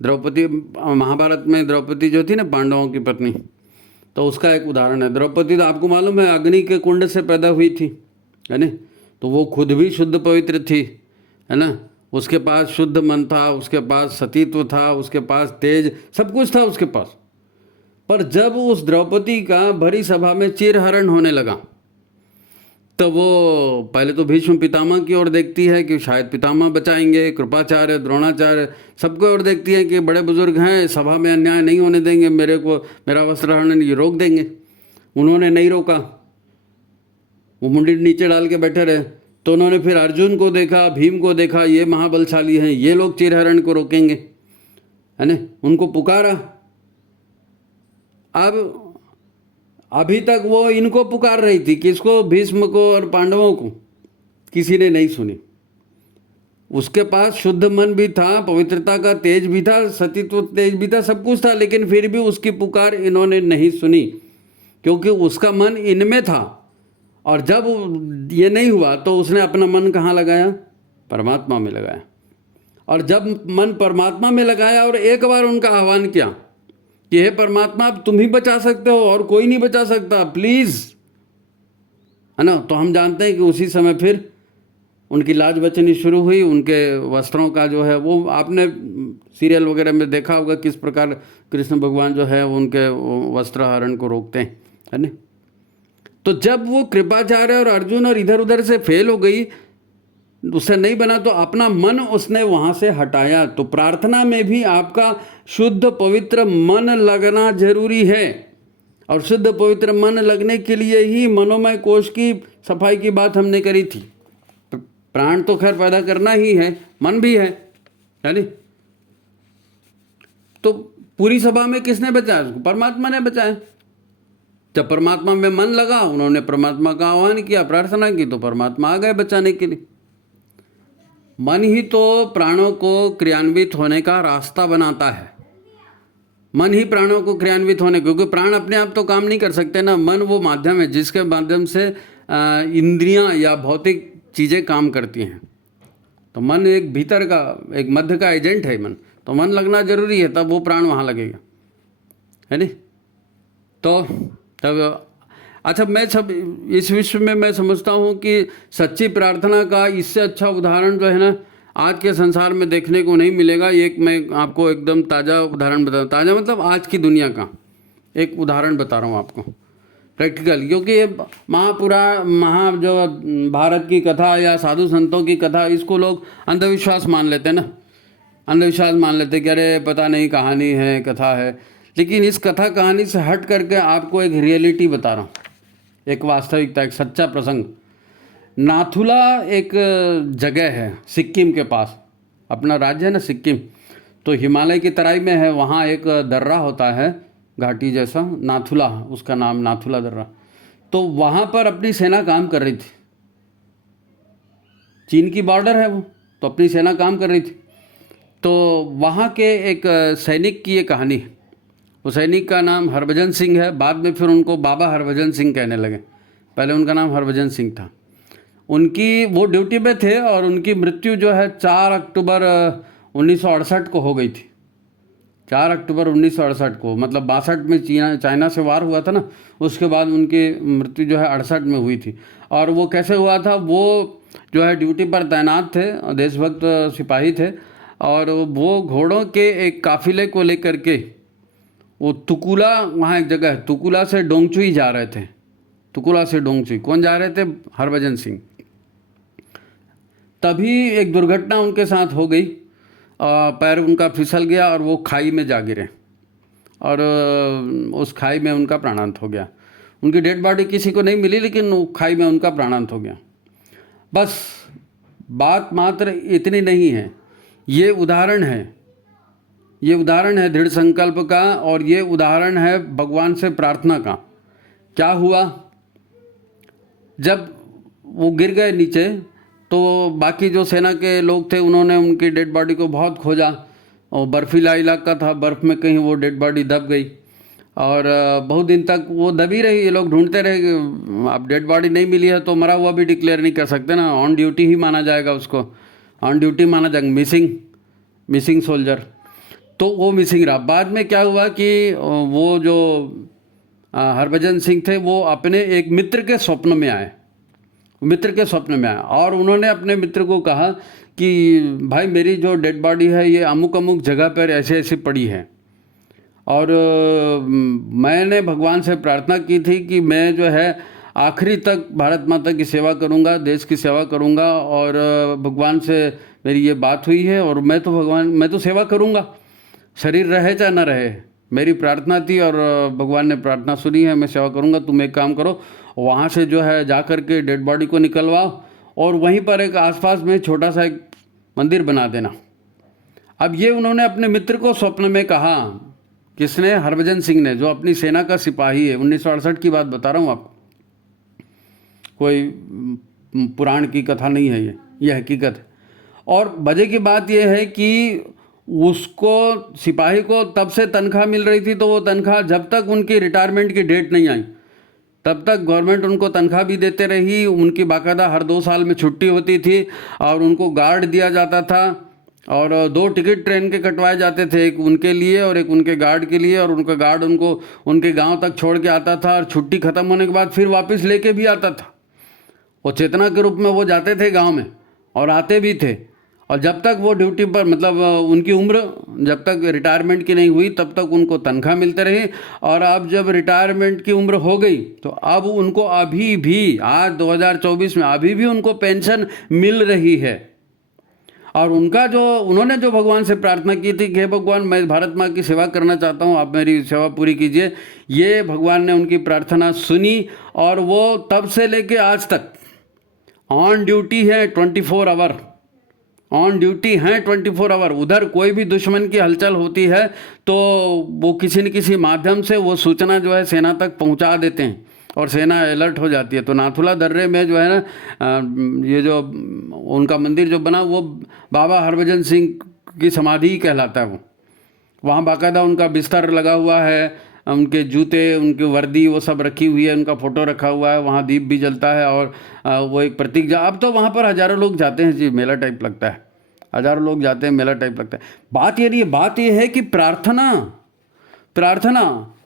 द्रौपदी, महाभारत में द्रौपदी जो थी ना, पांडवों की पत्नी, तो उसका एक उदाहरण है। द्रौपदी तो आपको मालूम है अग्नि के कुंड से पैदा हुई थी, है ना। तो वो खुद भी शुद्ध पवित्र थी, है ना। उसके पास शुद्ध मन था, उसके पास सतीत्व था, उसके पास तेज, सब कुछ था उसके पास। पर जब उस द्रौपदी का भरी सभा में चीरहरण होने लगा, तो वो पहले तो भीष्म पितामह की ओर देखती है कि शायद पितामह बचाएंगे, कृपाचार्य, द्रोणाचार्य, सबको ओर देखती है कि बड़े बुजुर्ग हैं, सभा में अन्याय नहीं होने देंगे, मेरा वस्त्रहरण ये रोक देंगे। उन्होंने नहीं रोका, वो मुंडी नीचे डाल के बैठे रहे। तो उन्होंने फिर अर्जुन को देखा, भीम को देखा, ये महाबलशाली हैं, ये लोग चीरहरण को रोकेंगे, है ना। उनको पुकारा। अब अभी तक वो इनको पुकार रही थी, किसको? भीष्म को और पांडवों को। किसी ने नहीं सुनी। उसके पास शुद्ध मन भी था, पवित्रता का तेज भी था, सतीत्व तेज भी था, सब कुछ था, लेकिन फिर भी उसकी पुकार इन्होंने नहीं सुनी, क्योंकि उसका मन इनमें था। और जब ये नहीं हुआ तो उसने अपना मन कहाँ लगाया? परमात्मा में लगाया। और जब मन परमात्मा में लगाया और एक बार उनका आह्वान किया कि हे परमात्मा, अब तुम ही बचा सकते हो और कोई नहीं बचा सकता, प्लीज, है ना। तो हम जानते हैं कि उसी समय फिर उनकी लाज बचनी शुरू हुई, उनके वस्त्रों का जो है वो आपने सीरियल वगैरह में देखा होगा किस प्रकार कृष्ण भगवान जो है उनके वस्त्र हरण को रोकते हैं, है ना। तो जब वो कृपाचार्य और अर्जुन और इधर उधर से फेल हो गई, उससे नहीं बना, तो अपना मन उसने वहाँ से हटाया। तो प्रार्थना में भी आपका शुद्ध पवित्र मन लगना जरूरी है, और शुद्ध पवित्र मन लगने के लिए ही मनोमय कोश की सफाई की बात हमने करी थी। प्राण तो खैर पैदा करना ही है, मन भी है नहीं। तो पूरी सभा में किसने बचाया उसको? परमात्मा ने बचाया। जब परमात्मा में मन लगा, उन्होंने परमात्मा का आह्वान किया, प्रार्थना की, तो परमात्मा आ गए बचाने के लिए। मन ही तो प्राणों को क्रियान्वित होने का रास्ता बनाता है। मन ही प्राणों को क्रियान्वित होने, क्योंकि प्राण अपने आप तो काम नहीं कर सकते ना। मन वो माध्यम है जिसके माध्यम से इंद्रियां या भौतिक चीज़ें काम करती हैं। तो मन एक भीतर का, एक मध्य का एजेंट है मन। तो मन लगना जरूरी है, तब वो प्राण वहाँ लगेगा, है नहीं। तो तब अच्छा, मैं सब इस विश्व में मैं समझता हूँ कि सच्ची प्रार्थना का इससे अच्छा उदाहरण जो है ना, आज के संसार में देखने को नहीं मिलेगा। एक मैं आपको एकदम ताज़ा उदाहरण बता, ताज़ा मतलब आज की दुनिया का एक उदाहरण बता रहा हूँ आपको, प्रैक्टिकल। क्योंकि ये जो भारत की कथा या साधु संतों की कथा, इसको लोग अंधविश्वास मान लेते हैं ना, अंधविश्वास मान लेते कि अरे पता नहीं कहानी है, कथा है। लेकिन इस कथा कहानी से हट करके आपको एक रियलिटी बता रहा हूँ, एक वास्तविकता, एक सच्चा प्रसंग। नाथुला एक जगह है सिक्किम के पास, अपना राज्य है ना सिक्किम, तो हिमालय की तराई में है। वहाँ एक दर्रा होता है घाटी जैसा, नाथुला, उसका नाम नाथुला दर्रा। तो वहाँ पर अपनी सेना काम कर रही थी, चीन की बॉर्डर है वो, तो अपनी सेना काम कर रही थी। तो वहाँ के एक सैनिक की ये कहानी है। वो सैनिक का नाम हरभजन सिंह है, बाद में फिर उनको बाबा हरभजन सिंह कहने लगे, पहले उनका नाम हरभजन सिंह था। उनकी वो ड्यूटी पे थे और उनकी मृत्यु जो है 4 अक्टूबर 1968 को हो गई थी। 4 अक्टूबर 1968 को, मतलब 62 में चाइना से वार हुआ था ना, उसके बाद उनकी मृत्यु जो है 68 में हुई थी। और वो कैसे हुआ था? वो जो है ड्यूटी पर तैनात थे, देशभक्त सिपाही थे, और वो घोड़ों के एक काफिले को लेकर के वो तुकुला, वहाँ एक जगह है, तुकुला से डोंगचुई जा रहे थे। तुकुला से डोंगचुई कौन जा रहे थे? हरभजन सिंह। तभी एक दुर्घटना उनके साथ हो गई, पैर उनका फिसल गया और वो खाई में जा गिरे, और उस खाई में उनका प्राणांत हो गया। उनकी डेड बॉडी किसी को नहीं मिली, लेकिन वो खाई में उनका प्राणांत हो गया। बस बात मात्र इतनी नहीं है, ये उदाहरण है, ये उदाहरण है दृढ़ संकल्प का, और ये उदाहरण है भगवान से प्रार्थना का। क्या हुआ? जब वो गिर गए नीचे, तो बाकी जो सेना के लोग थे उन्होंने उनकी डेड बॉडी को बहुत खोजा, और बर्फीला इलाका था, बर्फ़ में कहीं वो डेड बॉडी दब गई, और बहुत दिन तक वो दबी रही। ये लोग ढूंढते रहे, अब डेड बॉडी नहीं मिली है तो मरा हुआ भी डिक्लेयर नहीं कर सकते ना, ऑन ड्यूटी ही माना जाएगा उसको, ऑन ड्यूटी माना जाएगा, मिसिंग सोल्जर। तो वो मिसिंग रहा। बाद में क्या हुआ कि वो जो हरभजन सिंह थे, वो अपने एक मित्र के स्वप्न में आए, और उन्होंने अपने मित्र को कहा कि भाई मेरी जो डेड बॉडी है ये अमुक अमुक जगह पर ऐसे ऐसे पड़ी है, और मैंने भगवान से प्रार्थना की थी कि मैं जो है आखिरी तक भारत माता की सेवा करूंगा, देश की सेवा करूंगा, और भगवान से मेरी ये बात हुई है, और मैं तो सेवा करूंगा, शरीर रहे चाहे ना रहे। मेरी प्रार्थना थी और भगवान ने प्रार्थना सुनी है, मैं सेवा करूंगा। तुम एक काम करो, वहाँ से जो है जा कर के डेड बॉडी को निकलवाओ, और वहीं पर एक आसपास में छोटा सा एक मंदिर बना देना। अब ये उन्होंने अपने मित्र को स्वप्न में कहा। किसने? हरभजन सिंह ने, जो अपनी सेना का सिपाही है। 1968 की बात बता रहा हूँ आपको, कोई पुराण की कथा नहीं है, ये हकीकत है। और वजह की बात यह है कि उसको, सिपाही को तब से तनख्वाह मिल रही थी, तो वो तनख्वाह जब तक उनकी रिटायरमेंट की डेट नहीं आई तब तक गवर्नमेंट उनको तनख्वाह भी देते रही। उनकी बाकायदा हर 2 साल में छुट्टी होती थी, और उनको गार्ड दिया जाता था, और 2 टिकट ट्रेन के कटवाए जाते थे, एक उनके लिए और एक उनके गार्ड के लिए, और उनका गार्ड उनको उनके गांव तक छोड़ के आता था, और छुट्टी ख़त्म होने के बाद फिर वापस लेके भी आता था। वो चेतना के रूप में वो जाते थे गांव में और आते भी थे, और जब तक वो ड्यूटी पर मतलब उनकी उम्र जब तक रिटायरमेंट की नहीं हुई तब तक उनको तनख्वाह मिलते रही। और अब जब रिटायरमेंट की उम्र हो गई तो अब उनको अभी भी आज 2024 में अभी भी उनको पेंशन मिल रही है। और उनका जो उन्होंने जो भगवान से प्रार्थना की थी कि हे भगवान, मैं भारत माँ की सेवा करना चाहता हूँ, आप मेरी सेवा पूरी कीजिए, ये भगवान ने उनकी प्रार्थना सुनी और वो तब से लेके आज तक ऑन ड्यूटी है 24 आवर, ऑन ड्यूटी हैं 24 आवर। उधर कोई भी दुश्मन की हलचल होती है तो वो किसी न किसी माध्यम से वो सूचना जो है सेना तक पहुंचा देते हैं और सेना अलर्ट हो जाती है। तो नाथुला दर्रे में जो है ना, ये जो उनका मंदिर जो बना वो बाबा हरभजन सिंह की समाधि कहलाता है। वो वहाँ बाकायदा उनका बिस्तर लगा हुआ है, उनके जूते, उनकी वर्दी वो सब रखी हुई है, उनका फ़ोटो रखा हुआ है, वहाँ दीप भी जलता है और वो एक प्रतीक। अब तो वहाँ पर हज़ारों लोग जाते हैं जी, मेला टाइप लगता है, हज़ारों लोग जाते हैं, मेला टाइप लगता है। बात ये है कि प्रार्थना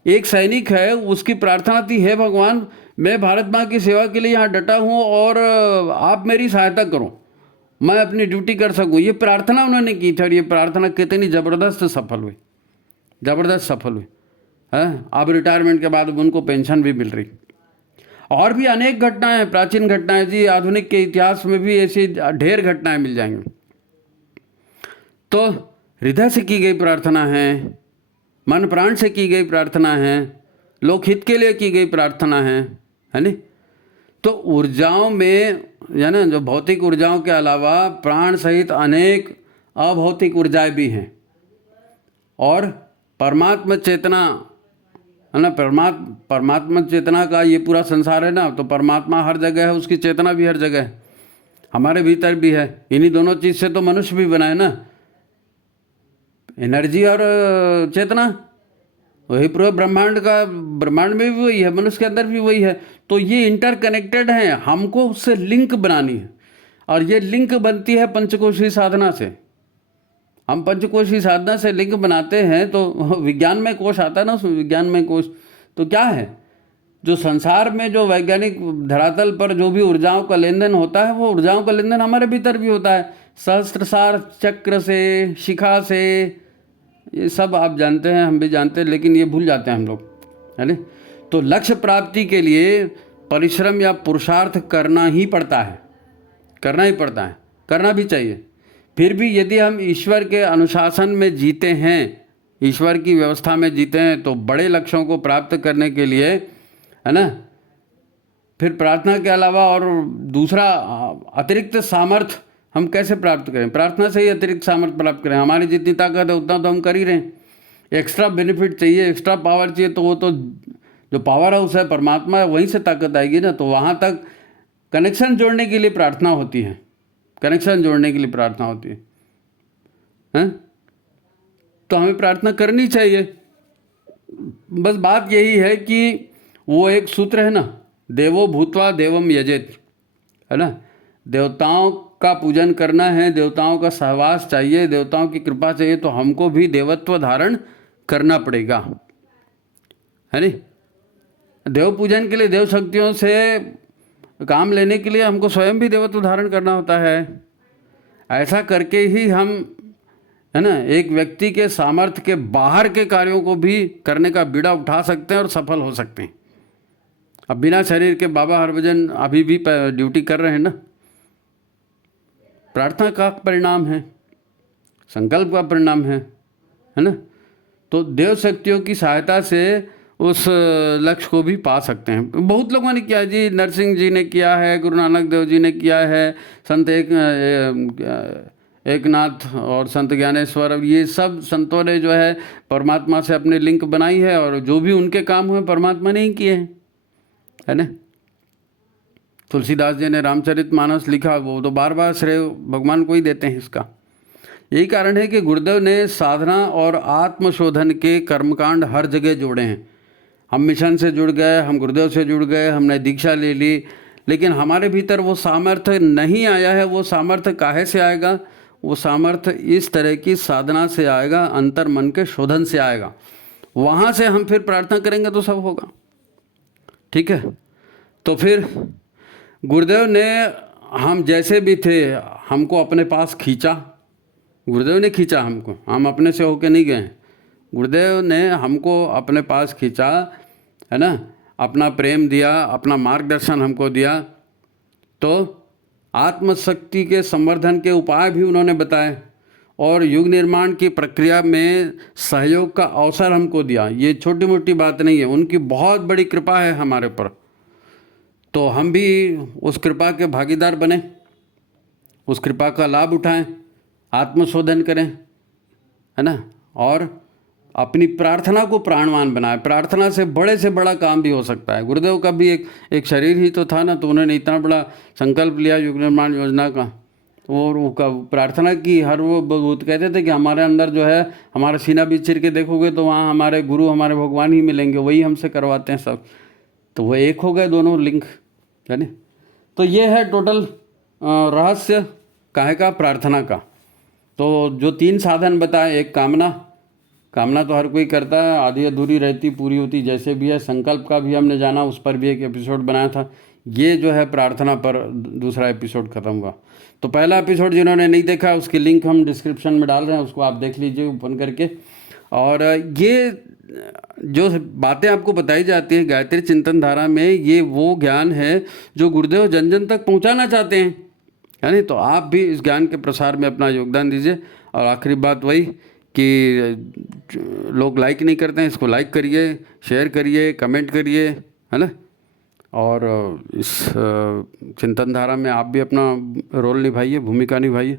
एक सैनिक है, उसकी प्रार्थना थी, हे भगवान, मैं भारत माँ की सेवा के लिए यहाँ डटा हूँ और आप मेरी सहायता करो, मैं अपनी ड्यूटी कर सकूँ। ये प्रार्थना उन्होंने की थी और ये प्रार्थना कितनी ज़बरदस्त सफल हुई, ज़बरदस्त सफल हुई है। अब रिटायरमेंट के बाद उनको पेंशन भी मिल रही। और भी अनेक घटनाएं हैं, प्राचीन घटनाएं जी, आधुनिक के इतिहास में भी ऐसी ढेर घटनाएं मिल जाएंगी। तो हृदय से की गई प्रार्थना है, मन प्राण से की गई प्रार्थना है, लोकहित के लिए की गई प्रार्थना है नहीं। तो ऊर्जाओं में यानी जो भौतिक ऊर्जाओं के अलावा प्राण सहित अनेक अभौतिक ऊर्जाएं भी हैं। और परमात्मा चेतना है ना, परमात्मा चेतना का ये पूरा संसार है ना, तो परमात्मा हर जगह है, उसकी चेतना भी हर जगह है, हमारे भीतर भी है। इन्हीं दोनों चीज़ से तो मनुष्य भी बना है ना, एनर्जी और चेतना, वही पूरे ब्रह्मांड में भी वही है, मनुष्य के अंदर भी वही है। तो ये इंटरकनेक्टेड हैं, हमको उससे लिंक बनानी है और ये लिंक बनती है पंचकोशी साधना से। हम पंचकोशी साधना से लिंक बनाते हैं तो विज्ञान में कोश आता है ना, उसमें विज्ञान में कोश तो क्या है, जो संसार में जो वैज्ञानिक धरातल पर जो भी ऊर्जाओं का लेन देन होता है, वो ऊर्जाओं का लेन देन हमारे भीतर भी होता है। सहस्त्रसार चक्र से, शिखा से, ये सब आप जानते हैं, हम भी जानते हैं, लेकिन ये भूल जाते हैं हम लोग, है ना। तो लक्ष्य प्राप्ति के लिए परिश्रम या पुरुषार्थ करना ही पड़ता है, करना ही पड़ता है, करना भी चाहिए। फिर भी यदि हम ईश्वर के अनुशासन में जीते हैं, ईश्वर की व्यवस्था में जीते हैं, तो बड़े लक्ष्यों को प्राप्त करने के लिए, है ना, फिर प्रार्थना के अलावा और दूसरा अतिरिक्त सामर्थ्य हम कैसे प्राप्त करें? प्रार्थना से ही अतिरिक्त सामर्थ्य प्राप्त करें। हमारी जितनी ताकत है उतना तो हम कर ही रहे हैं। एक्स्ट्रा बेनिफिट चाहिए, एक्स्ट्रा पावर चाहिए, तो वो तो जो पावर हाउस है परमात्मा है, वहीं से ताकत आएगी ना। तो वहाँ तक कनेक्शन जोड़ने के लिए प्रार्थना होती है, कनेक्शन जोड़ने के लिए प्रार्थना होती है, हैं? तो हमें प्रार्थना करनी चाहिए। बस बात यही है कि वो एक सूत्र है ना, देवो भूत्वा देवम यजेत, है ना। देवताओं का पूजन करना है, देवताओं का सहवास चाहिए, देवताओं की कृपा चाहिए, तो हमको भी देवत्व धारण करना पड़ेगा, है नहीं। देव पूजन के लिए, देव शक्तियों से काम लेने के लिए हमको स्वयं भी देवत्व धारण करना होता है। ऐसा करके ही हम, है ना, एक व्यक्ति के सामर्थ्य के बाहर के कार्यों को भी करने का बीड़ा उठा सकते हैं और सफल हो सकते हैं। अब बिना शरीर के बाबा हरभजन अभी भी ड्यूटी कर रहे हैं ना। प्रार्थना का परिणाम है, संकल्प का परिणाम है ना। तो देव शक्तियों की सहायता से उस लक्ष्य को भी पा सकते हैं। बहुत लोगों ने किया जी, नरसिंह जी ने किया है, गुरु नानक देव जी ने किया है, संत एकनाथ और संत ज्ञानेश्वर, ये सब संतों ने जो है परमात्मा से अपने लिंक बनाई है और जो भी उनके काम हुए परमात्मा ने ही किए हैं, है ना। तुलसीदास जी ने रामचरितमानस लिखा, वो तो बार बार श्रेय भगवान को ही देते हैं इसका। यही कारण है कि गुरुदेव ने साधना और आत्मशोधन के कर्मकांड हर जगह जोड़े हैं। हम मिशन से जुड़ गए, हम गुरुदेव से जुड़ गए, हमने दीक्षा ले ली, लेकिन हमारे भीतर वो सामर्थ्य नहीं आया है। वो सामर्थ्य काहे से आएगा? वो सामर्थ्य इस तरह की साधना से आएगा, अंतर मन के शोधन से आएगा। वहाँ से हम फिर प्रार्थना करेंगे तो सब होगा, ठीक है। तो फिर गुरुदेव ने हम जैसे भी थे हमको अपने पास खींचा, गुरुदेव ने खींचा हमको, हम अपने से होके नहीं गए। गुरुदेव ने हमको अपने पास खींचा, है ना, अपना प्रेम दिया, अपना मार्गदर्शन हमको दिया। तो आत्मशक्ति के संवर्धन के उपाय भी उन्होंने बताए और युग निर्माण की प्रक्रिया में सहयोग का अवसर हमको दिया। ये छोटी मोटी बात नहीं है, उनकी बहुत बड़ी कृपा है हमारे पर। तो हम भी उस कृपा के भागीदार बने, उस कृपा का लाभ उठाएं, आत्मशोधन करें, है ना, और अपनी प्रार्थना को प्राणवान बनाए। प्रार्थना से बड़ा काम भी हो सकता है। गुरुदेव का भी एक शरीर ही तो था ना, तो उन्होंने इतना बड़ा संकल्प लिया युग निर्माण योजना का, और वो प्रार्थना की। हर वो कहते थे कि हमारे अंदर जो है, हमारा सीना भी चिर के देखोगे तो वहाँ हमारे गुरु, हमारे भगवान ही मिलेंगे, वही हमसे करवाते हैं सब। तो वो एक हो गए दोनों लिंक, है ना। तो ये है टोटल रहस्य काहे का, प्रार्थना का। तो जो 3 साधन बताए, एक कामना तो हर कोई करता है, आधी अधूरी रहती पूरी होती जैसे भी है। संकल्प का भी हमने जाना, उस पर भी एक एपिसोड बनाया था। ये जो है प्रार्थना पर दूसरा एपिसोड ख़त्म हुआ। तो पहला एपिसोड जिन्होंने नहीं देखा उसकी लिंक हम डिस्क्रिप्शन में डाल रहे हैं, उसको आप देख लीजिए ओपन करके। और ये जो बातें आपको बताई जाती हैं गायत्री चिंतन धारा में, ये वो ज्ञान है जो गुरुदेव जन जन तक पहुंचाना चाहते हैं, यानी। तो आप भी इस ज्ञान के प्रसार में अपना योगदान दीजिए। और आखिरी बात वही कि लोग लाइक नहीं करते हैं, इसको लाइक करिए, शेयर करिए, कमेंट करिए, है ना। और इस चिंतन धारा में आप भी अपना रोल निभाइए, भूमिका निभाइए।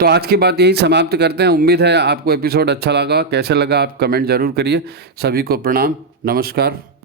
तो आज की बात यही समाप्त करते हैं। उम्मीद है आपको एपिसोड अच्छा लगा। कैसे लगा आप कमेंट ज़रूर करिए। सभी को प्रणाम, नमस्कार।